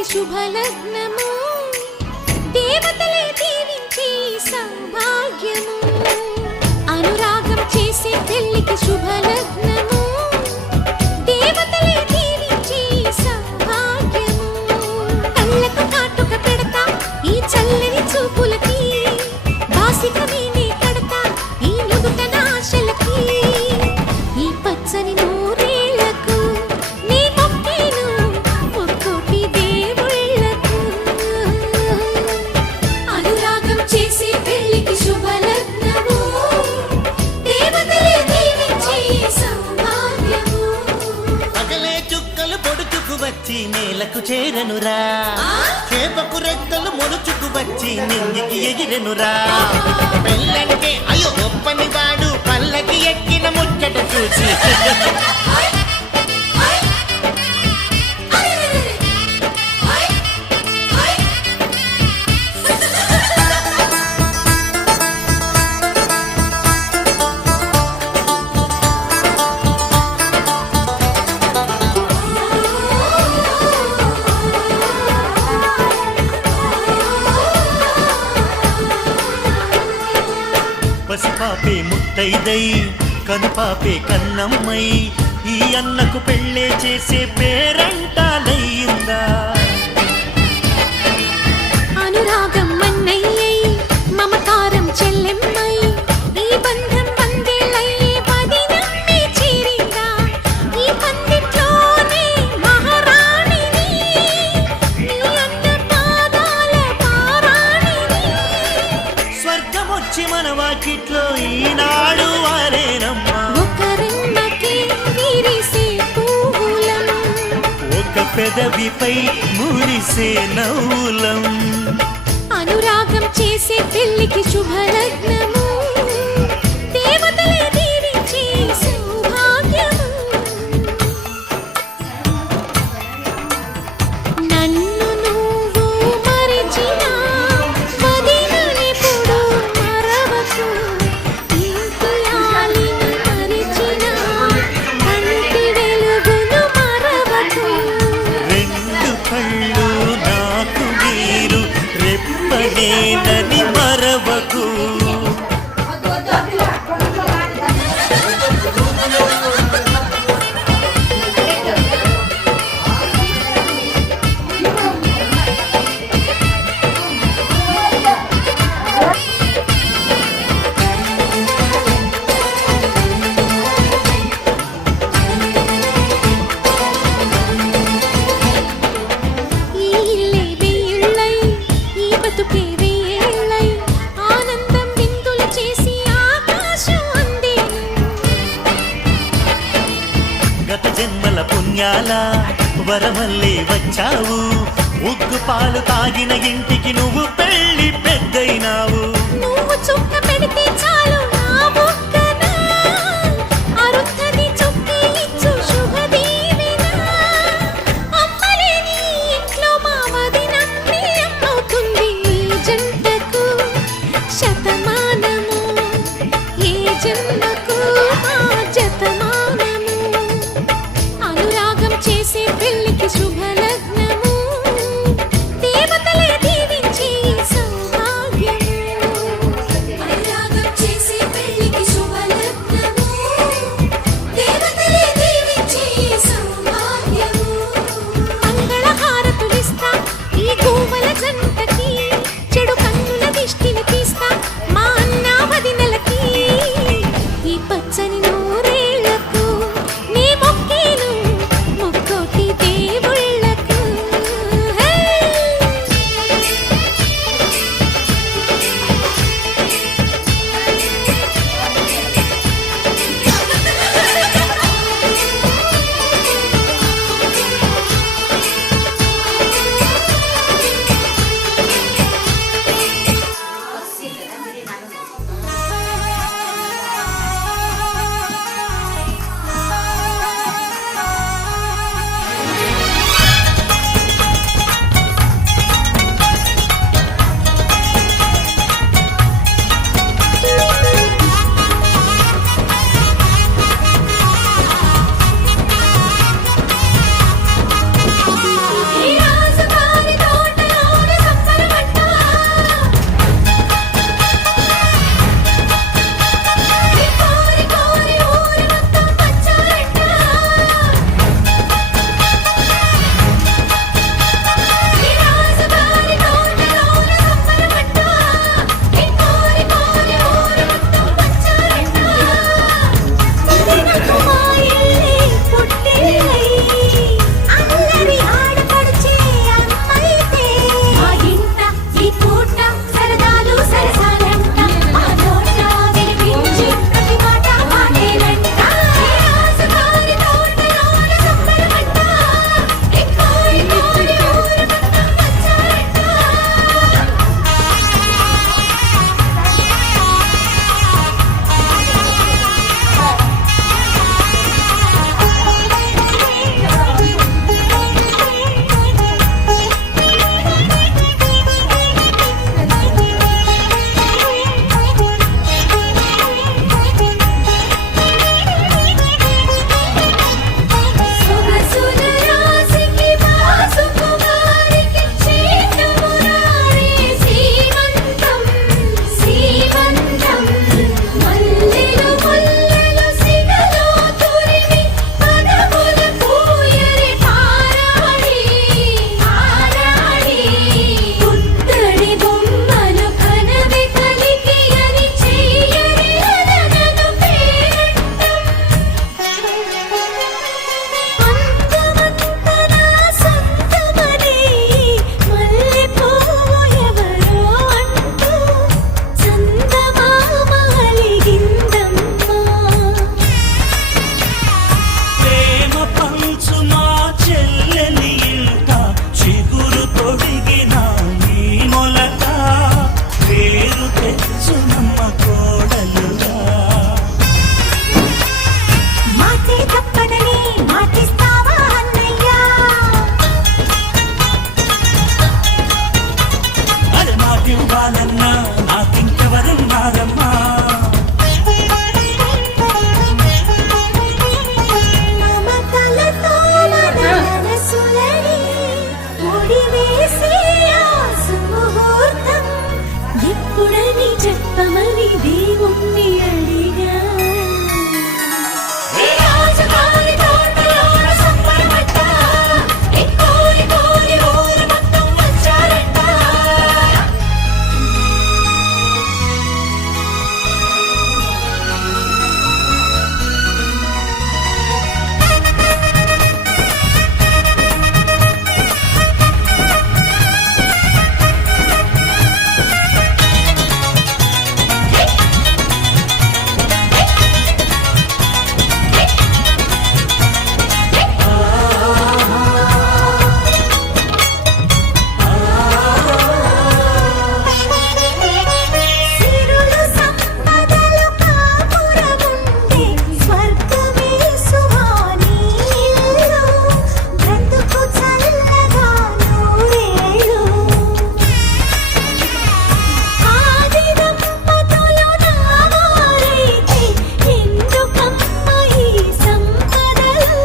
పెళ్లికి శుభలగ్నము దేవతలే దీవించి సౌభాగ్యము అనురాగం చేసే పెళ్లికి శుభలగ్నము దేవతలే దీవించి సౌభాగ్యము కళ్ళకు కాటుక పెడతా ఈ చల్లని చూపులకి బాసిక నేనే కడతా ఈ నుదుటన ఆశలకి ఈ పచ్చని నూరేళ్లకు నీ మొక్కేను ఒక్కోటి దేవుళ్ళకు అనురాగం చేసే పెళ్లికి శుభలగ్నము దేవతలే దీవించి సౌభాగ్యము పగలే చుక్కలు పొడుచుకు వచ్చి నేలకు చేరనురా చేపకు రెక్కలు మొలుచుకు వచ్చి నింగికి ఎగిరెనురా పెళ్ళంటే అయ్యో ఒప్పని వాడు పల్లకి ఎక్కిన ముచ్చట చూసి పసిపాపే ముత్తైదై కనుపాపే కన్నమ్మై ఈ అన్నకు పెళ్ళే చేసే పేరంటాలయ్యిందా అనురాగం అన్నయ్యై మమకారం చెల్లెమ్మై ఈ బంధం పందేళ్ళయ్యే పదినమ్మి చేరిందా ఈ పందిట్లోనే మహారాణిని నీ అన్న పాదాల పారాణిని స్వర్గమొచ్చి మన వాకిట్లో ఈనాడు వారేనమ్మా ఒకరెమ్మకి విరిసే పువ్వులం ఒక పెదవిపై మురిసే నవ్వులం అనురాగం చేసే పెళ్లికి శుభలగ్నము దేవతలే దీవించి సౌభాగ్యము నన్ను నువ్వు మరిచినా వదిననెప్పుడు మరవకు ఇంకుయాలిని మరిచినా కంటి వెలుగును మరవకు రెండు కళ్ళు నాకు మీరు రెప్పనేనని మరవకు ఈ ఇల్లే వెయ్యిళ్ళై ఈ బతుకే వెయ్యేళ్ళై ఆనందం విందులు చేసి ఆకాశం అందేను గత జన్మల పుణ్యాల వరమల్లే వచ్చావు ఉగ్గు పాలు తాగిన ఇంటికి నువ్వు పెళ్లి పెద్దయినావు నువ్వు చుక్క పెడితే చాలు నా బుగ్గన అరుంధతి చుక్కి ఇచ్చు శుభదీవెన అమ్మలేని ఇంట్లో మా వదినమ్మి అమ్మవుతుంది ఈ జంటకు శతమానము ఏ జన్మకు మా జతమానము అనురాగం చేసే పెళ్లికి శుభలగ్నము దేవతలే దీవించి కావాలన్నా నాకింకెవరున్నారమ్మా. మమతలతో మన మనసులని ముడివేసే ఆ సుముహూర్తం ఎప్పుడని చెప్పమని దేవుణ్ణి అడిగా. ఏ రాజుగారి తోటలోన సంబరపడ్డ, ఏ కోరి కోరి ఊరు మొత్తం వచ్చారంట. సిరులు సంపదలు కాపురముండే స్వర్గమే సుహానీ ఇల్లు. బ్రతుకు చల్లగా నూరేళ్ళు. ఆది దంపతులు నావారైతే ఎందుకమ్మ ఈ సంపదలు?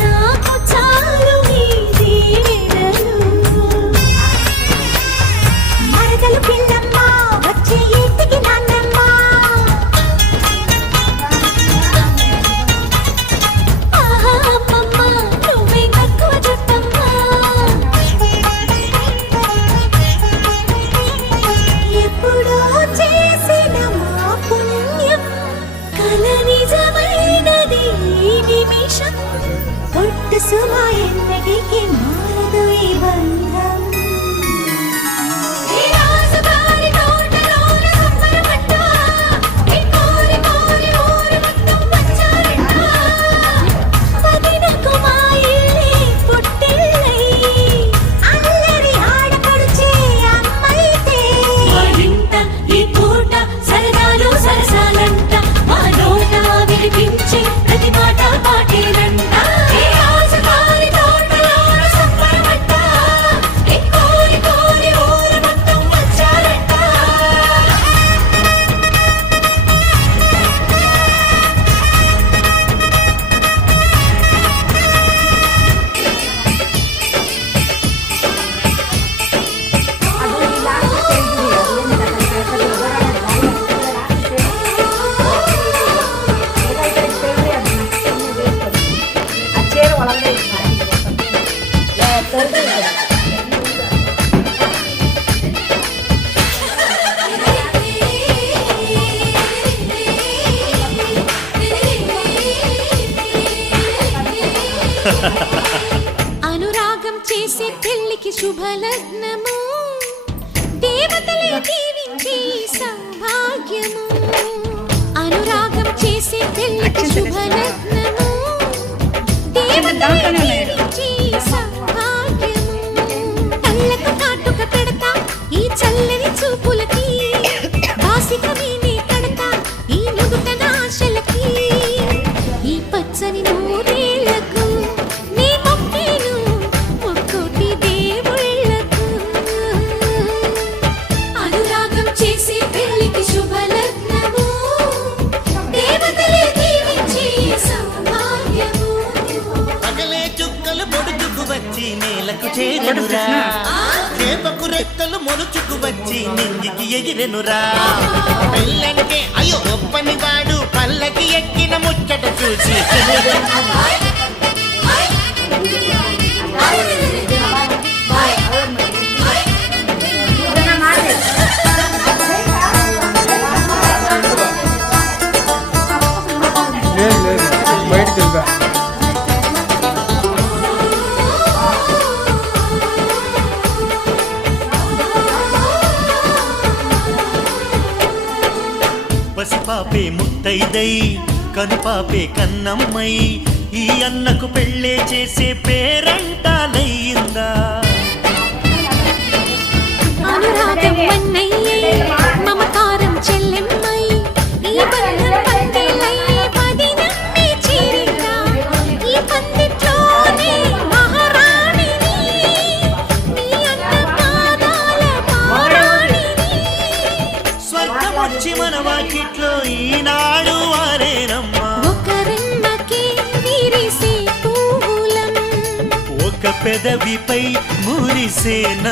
నాకు చాలు నీ దీవెనలు. మరదలు పిల్లమ్మ వచ్చే ఇంటికి నాన్నమ్మ. ఆహా అమ్మమ్మ నువ్వే తక్కువ చెప్పమ్మా. ఎప్పుడో చేసిన మా పుణ్యం కల నిజమైనది ఈ నిమిషం. పొట్టు సుమా ఎన్నటికి మారదు ఈ బంధం. ఏ రాజుగారి తోటలోన సంబరపడ్డ, ఏ కోరి కోరి ఊరు మొత్తం వచ్చారంట. వదినకు మా ఇల్లే పుట్టిల్లై, అల్లరి ఆడపడుచే అమ్మైతే. మా ఇంట ఈ పూట సరదాలు సరసాలంట, మా నోట వినిపించే ప్రతి మాట పాటేనంట. ఏ రాజుగారి తోటలోన సంబరపడ్డ, ఏ కోరి కోరి ఊరు మొత్తం వచ్చారంట. అనురాగం చేసే పెళ్లికి శుభలగ్నము, దేవతలే దీవించే సౌభాగ్యము. అనురాగం చేసే పెళ్లికి శుభలగ్నము, దేవతలే దీవించే సౌభాగ్యము. కళ్ళకు కాటుక పెడతా ఈ చల్లని చూపులకి, బాసికమే నీ కడతా ఈ నుదుట నాశలకి. ఈ పచ్చని నూరేళ్లకు నీ మొక్కేను ఒక్కోటి దేవుళ్ళకు. అనురాగం చేసే పెళ్లికి శుభలగ్నము, దేవతలే దీవించే సౌభాగ్యము. పగలే చుక్కలు పొడుచుకు వచ్చి నేలకు చేరెనురా, చేపకు రెక్కలు మొలుచుకు వచ్చి నింగికి ఎగిరెనురా. పెళ్ళంటే అయ్యో ఒప్పని వాడు పల్లకి ఎక్కిన ముచ్చట చూసి బయటకు వెళ్తా. పసిపాపే ముత్తైదై కనుపాపే కన్నమ్మై ఈ అన్నకు పెళ్ళే చేసే పేరంటాలయ్యిందా. అనురాగం మన్నయ్యై మమకారం చెల్లెమ్మై ఈ బంధం పందిలై పదినమ్మి చేరిందా. ఈ పందిట్లోనే మహారాణిని, నీ అన్న పాదాల పారాణిని. మన వాకిట్లో ఈనాడు వారేనమ్మా ఒక రెమ్మకి విరిసే పువ్వులం ఒక పెదవిపై మురిసేన